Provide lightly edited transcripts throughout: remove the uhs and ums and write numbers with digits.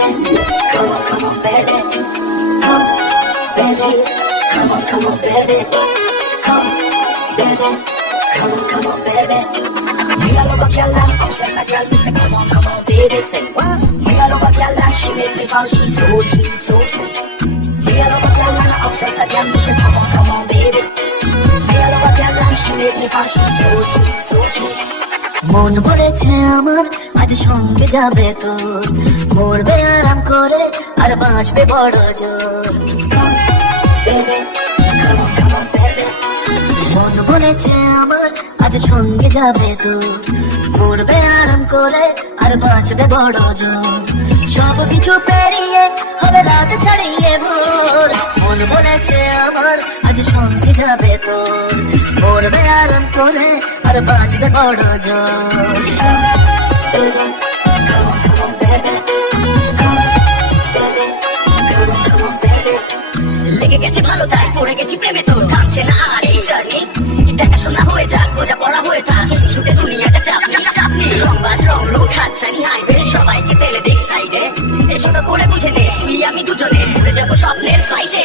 come on, baby. Come, baby. Come on, baby. Come, baby. Come on, baby. Me all over girl and obsessed a girl. Me say, come on, baby. Say what? Me all over girl and she make me fall. She's so sweet, so cute. Me all over girl and obsessed a girl. Me say, come on, baby. Me all over girl and she make me fall. She's so sweet, so cute. মন বলেছে আমার আজ সঙ্গে যাবে তোর, মরবে আরাম করে আর বাঁচবে বড় জোর। মন বলেছে আমার আজ সঙ্গে যাবে তোর, মরবে আরাম করে আর বাঁচবে বড় জোর। সব কিছু পেরিয়ে হবে রাত ছাড়িয়ে ভোর। মন বলেছে আমার আজ সঙ্গে যাবে তোর, মরবে আরাম করে আর বাঁচবে বড় জোর। লেগে গেছে ভালো তাই পড়ে গেছি প্রেমে, তোর থামছে না আর এই জার্নি। দেখাশোনা হয়ে যাক, বোঝা পড়া হয়ে থাক, শুধু দুনিয়াটা চাপনি। রংবাজ রং লোক হাতছানি হাইবে, সবাইকে ফেলে দেখ সাইডে। এসব করে বুঝে নে তুই আমি দুজনে উড়ে যাবো স্বপ্নের ফ্লাইটে।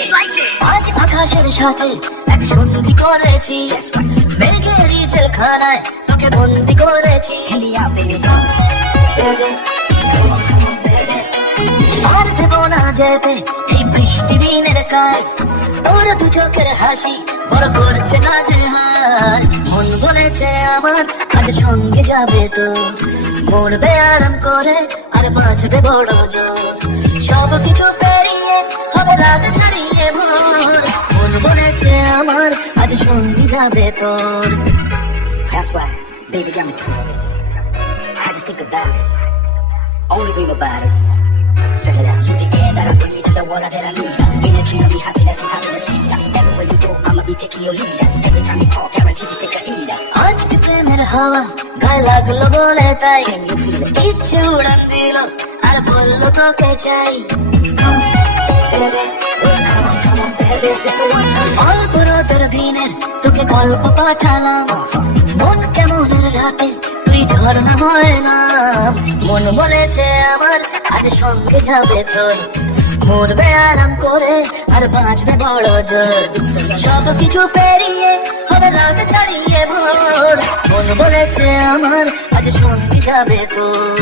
আজ আকাশের সাথে এক সন্ধি করেছি, মেঘেরই জেলখানায় তোকে বন্দি করেছি। আর দেব না যেতে এই বৃষ্টি দিনের কাজ, তোর দু চোখের হাসি বড় করছে না যে হার। মন বলেছে আমার আজ সঙ্গে যাবে তো, মরবে আরাম করে আর বাঁচবে বড় জোর। সব কিছু পেরিয়ে হবে রাত ছাড়িয়ে ভোর। মন বলেছে আমার আজ সঙ্গে যাবে তোর। That's why baby got me twisted. I just think about it, only dream about it. Check it out. You the air that I breathe and the water that I need. Energy of me, happiness you happy to see. Everywhere you go, I'ma be taking your lead. Every time you call, guaranteed to take a heed. আজ কি প্রেমের হাওয়া গায়ে লাগলো বলে তাই, ইচ্ছে উড়ান দিল আর বললো তোকে চাই। অল্প রাতের দিনের তোকে গল্প পাঠালাম, মন কেমনের রাতে তুই ঝর্ণা হয় না। মন বলেছে আমার আজ সঙ্গে যাবে তোর, মরবে আরাম করে আর বাঁচবে বড় জোর। সব কিছু পেরিয়ে হবে রাত ছাড়িয়ে ভোর। মন বলেছে আমার আজ সঙ্গে যাবে তোর,